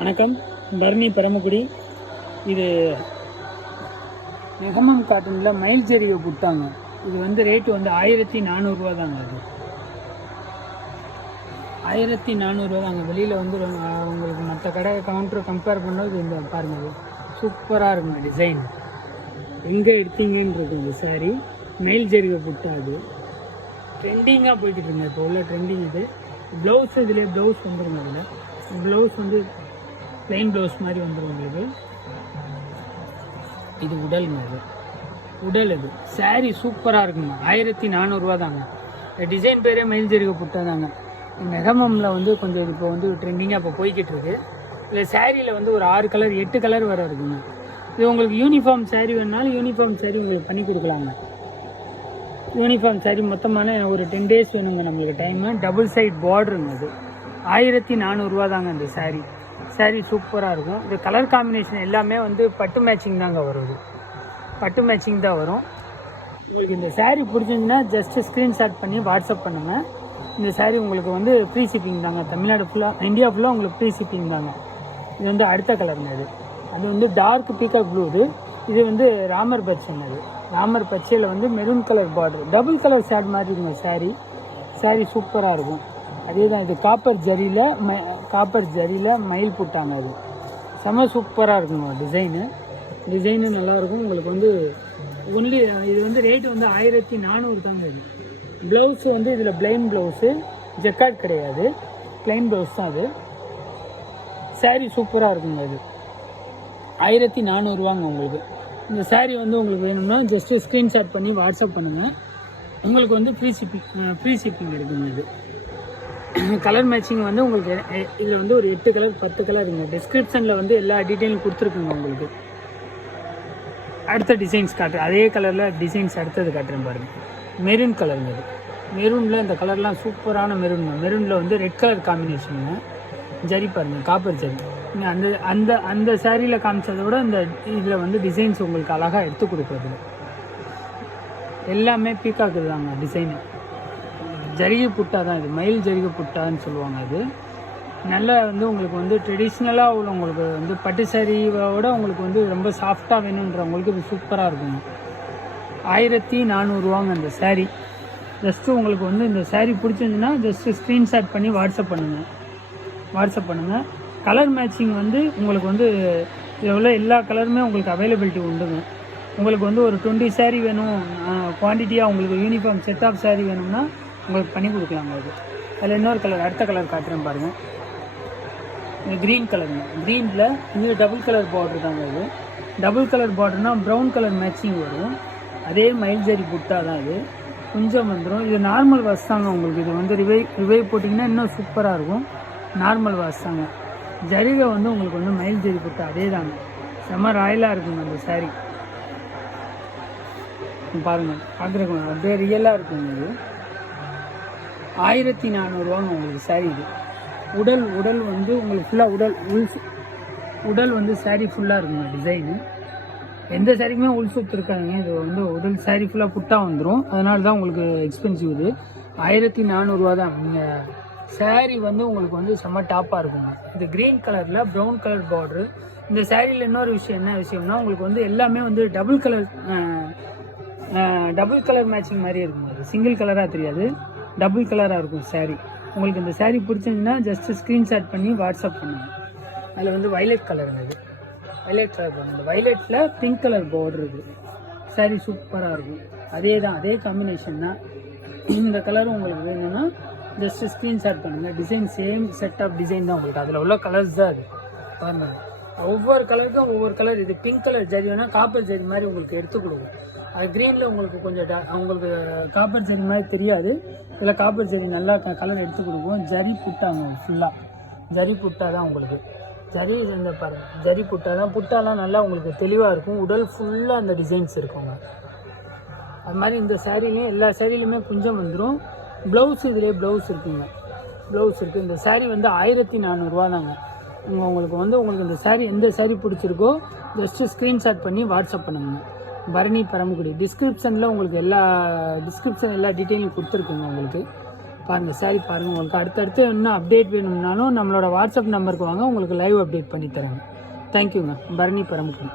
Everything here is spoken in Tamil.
வணக்கம். பரணி பரமக்குடி. இது நெகமம் காட்டனில் மயில் ஜரிகை புட்டாங்க. இது வந்து ரேட்டு வந்து 1400 தாங்க. அது 1400 தாங்க. வெளியில் வந்து உங்களுக்கு மற்ற கடை கவுண்டர் கம்பேர் பண்ணது இந்த பாருங்கள், சூப்பராக இருக்குங்க. டிசைன் எங்கே எடுத்தீங்கன்றது இந்த சாரீ மயில் ஜரிகை புட்டா. அது ட்ரெண்டிங்காக போய்கிட்டு இருங்க. இப்போ உள்ள ட்ரெண்டிங் இது. ப்ளவுஸ் இதில் ப்ளவுஸ் வந்துருங்க. அதில் ப்ளவுஸ் வந்து ப்ளைன் ப்ளவுஸ் மாதிரி வந்துடும் உங்களுக்கு. இது உடலுங்க. இது உடல். இது சாரீ சூப்பராக இருக்குங்க. 1400 தாங்க. டிசைன் பேரே மயில் ஜரிகை புட்டா தாங்க. நெகமமில் வந்து கொஞ்சம் இப்போ வந்து ட்ரெண்டிங்காக இப்போ போய்கிட்டு இருக்கு. இல்லை சாரியில் வந்து ஒரு 6 கலர் 8 கலர் வர இருக்குங்க. இது உங்களுக்கு யூனிஃபார்ம் சாரீ வேணுனாலும் யூனிஃபார்ம் சாரீ உங்களுக்கு பண்ணி கொடுக்கலாங்க. யூனிஃபார்ம் சாரீ மொத்தமான ஒரு 10 டேஸ் வேணுங்க நம்மளுக்கு டைமு. Double side பார்டருங்க. அது 1400 தாங்க. இந்த சாரீ சூப்பராக இருக்கும். இது கலர் காம்பினேஷன் எல்லாமே வந்து பட்டு மேட்சிங் தாங்க வரும். பட்டு மேட்சிங் தான் வரும். உங்களுக்கு இந்த சாரீ பிடிச்சிருந்துன்னா ஜஸ்ட்டு ஸ்க்ரீன்ஷாட் பண்ணி வாட்ஸ்அப் பண்ணுங்கள். இந்த சாரீ உங்களுக்கு வந்து ஃப்ரீ ஷிப்பிங் தாங்க. தமிழ்நாடு ஃபுல்லாக, இந்தியா ஃபுல்லாக உங்களுக்கு ஃப்ரீ ஷிப்பிங் தாங்க. இது வந்து அடுத்த கலருங்க. அது வந்து டார்க் பீகாக் ப்ளூ. இது வந்து ராமர் பச்சைங்க. அது ராமர் பச்சையில் வந்து maroon colour border, double colour shade மாதிரி இருக்குங்க. சாரீ சூப்பராக இருக்கும். அதே தான். இது காப்பர் ஜரியில் மயில் புட்டாங்க. அது செம சூப்பராக இருக்குங்க. டிசைனு நல்லாயிருக்கும். உங்களுக்கு வந்து ஒன்லி இது வந்து ரேட்டு வந்து 1400 தாங்க. இது ப்ளவுஸு வந்து இதில் பிளைன் ப்ளவுஸு, ஜக்கார்ட் கிடையாது, பிளைன் ப்ளவுஸ் தான். அது சாரீ சூப்பராக இருக்குங்க. அது 1400 உங்களுக்கு. இந்த சாரீ வந்து உங்களுக்கு வேணும்னா ஜஸ்ட்டு ஸ்க்ரீன்ஷாட் பண்ணி வாட்ஸ்அப் பண்ணுங்கள். உங்களுக்கு வந்து ஃப்ரீ ஷிப்பிங் இருக்குங்க. இது கலர் மேட்சிங் வந்து உங்களுக்கு இதில் வந்து ஒரு 8 கலர் 10 கலர் இருக்குங்க. டிஸ்கிரிப்ஷனில் வந்து எல்லா டீட்டெயிலும் கொடுத்துருக்குங்க உங்களுக்கு. அடுத்த டிசைன்ஸ் காட்டுறேன். அதே கலரில் டிசைன்ஸ் அடுத்தது காட்டுறேன் பாருங்கள். மெரூன் கலருங்க. அது மெரூனில் இந்த கலர்லாம் சூப்பரான மெரூனில் வந்து ரெட் கலர் காம்பினேஷனுங்க. ஜரி பாருங்கள், காப்பர் ஜரி. நீங்கள் அந்த சாரியில் காமிச்சதை விட இந்த இதில் வந்து டிசைன்ஸ் உங்களுக்கு அழகாக எடுத்து கொடுக்குறது. எல்லாமே பீக்காக்கு தாங்க டிசைனு. ஜரிகை புட்டா தான். இது மயில் ஜரிகை புட்டான்னு சொல்லுவாங்க. அது நல்லா வந்து உங்களுக்கு வந்து ட்ரெடிஷ்னலாக உள்ள உங்களுக்கு வந்து பட்டு சாரியோட உங்களுக்கு வந்து ரொம்ப சாஃப்டாக வேணுன்றவங்களுக்கு இது சூப்பராக இருக்குங்க. 1400 அந்த சாரீ. ஜஸ்ட்டு உங்களுக்கு வந்து இந்த சாரீ பிடிச்சிருந்துன்னா ஜஸ்ட்டு ஸ்க்ரீன்ஷாட் பண்ணி வாட்ஸ்அப் பண்ணுங்கள். கலர் மேட்சிங் வந்து உங்களுக்கு வந்து இதில் எல்லா கலருமே உங்களுக்கு அவைலபிலிட்டி உண்டுங்க. உங்களுக்கு வந்து ஒரு 20 சாரீ வேணும் குவான்டிட்டியாக, உங்களுக்கு யூனிஃபார்ம் செட் ஆஃப் சாரீ வேணும்னா உங்களுக்கு பண்ணி கொடுக்கலாங்க. அது அதில் இன்னொரு கலர், அடுத்த கலர் காட்டுறேன் பாருங்கள். க்ரீன் கலருங்க. க்ரீனில் இது டபுள் கலர் பார்டர் தாங்க. இது டபுள் கலர் பார்டர்னால் ப்ரௌன் கலர் மேட்சிங் வரும். அதே மயில் ஜரி புட்டா தான். இது கொஞ்சம் வந்துடும். இது நார்மல் வாஷ் தாங்க உங்களுக்கு. இது வந்து ரிவை போட்டிங்கன்னா இன்னும் சூப்பராக இருக்கும். நார்மல் வாஷ் தாங்க. ஜரிகை வந்து உங்களுக்கு வந்து மயில் ஜரி புட்டா அதே தாங்க. செம்ம ராயலாக இருக்குங்க அந்த சாரீ. பாருங்கள், பார்க்குறக்கு அப்படியே ரியலாக இருக்குங்க. இது 1400 உங்களுக்கு சாரீ. இது உடல் வந்து உங்களுக்கு ஃபுல்லாக உடல் வந்து சாரீ ஃபுல்லாக இருக்குங்க. டிசைனு எந்த சாரீக்குமே உள் சுத்து இருக்காதுங்க. இது வந்து உடல் சாரீ ஃபுல்லாக புட்டா வந்துடும். அதனால தான் உங்களுக்கு எக்ஸ்பென்சிவ். இது 1400 தான். நீங்கள் சாரீ வந்து உங்களுக்கு வந்து செம்ம டாப்பாக இருக்குங்க. இது க்ரீன் கலரில் ப்ரௌன் கலர் பார்டரு. இந்த சாரியில் இன்னொரு விஷயம் என்ன விஷயம்னா உங்களுக்கு வந்து எல்லாமே வந்து டபுள் கலர் மேட்சிங் மாதிரி இருக்குங்க. அது சிங்கிள் கலராக தெரியாது, டபுள் கலராக இருக்கும் சாரீ. உங்களுக்கு இந்த சாரீ பிடிச்சிருந்துன்னா ஜஸ்ட்டு ஸ்க்ரீன்ஷாட் பண்ணி வாட்ஸ்அப் பண்ணுங்கள். அதில் வந்து வைலட் கலருங்க. இது வைலட் கலர் பாருங்கள். இந்த வைலட்டில் பிங்க் கலர் பார்டர் இருக்குது. சாரீ சூப்பராக இருக்கும். அதே காம்பினேஷன் தான். இந்த கலரும் உங்களுக்கு வேணும்னா ஜஸ்ட்டு ஸ்க்ரீன்ஷாட் பண்ணுங்கள். Design same set of design தான் உங்களுக்கு. அதில் உள்ள கலர்ஸ் தான் அது பாருங்கள். ஒவ்வொரு கலருக்கும் ஒவ்வொரு கலர். இது பிங்க் கலர் ஜரி வேணால் காப்பர் ஜரி மாதிரி உங்களுக்கு எடுத்து கொடுக்கும். அது க்ரீனில் உங்களுக்கு கொஞ்சம் உங்களுக்கு காப்பர் ஜரி மாதிரி தெரியாது. இதில் காப்பர் ஜரி நல்லா கலர் எடுத்து கொடுக்கும். ஜரி புட்டாங்க. ஃபுல்லாக ஜரி புட்டா தான் உங்களுக்கு. ஜரி இந்த பாருங்கள், ஜரி புட்டாலாம் நல்லா உங்களுக்கு தெளிவாக இருக்கும். உடல் ஃபுல்லாக அந்த டிசைன்ஸ் இருக்குங்க. அது மாதிரி இந்த சாரீலையும் எல்லா சாரீலையுமே குஞ்சம் வந்துடும். ப்ளவுஸ் இதிலே ப்ளவுஸ் இருக்குது. இந்த சாரீ வந்து 1400 தாங்க. உங்களுக்கு இந்த சாரீ எந்த சாரீ பிடிச்சிருக்கோ ஜஸ்ட்டு ஸ்க்ரீன்ஷாட் பண்ணி வாட்ஸ்அப் பண்ணுங்க. பரணி பரமக்குடி. டிஸ்கிரிப்ஷனில் உங்களுக்கு எல்லா டீட்டெயிலும் கொடுத்துருக்குங்க உங்களுக்கு. பாருங்கள் saree பாருங்கள். உங்களுக்கு அடுத்தடுத்து இன்னும் அப்டேட் வேணும்னாலும் நம்மளோட வாட்ஸ்அப் நம்பருக்கு வாங்க, உங்களுக்கு லைவ் அப்டேட் பண்ணி தராங்க. தேங்க்யூங்க. பரணி பரமக்குடி.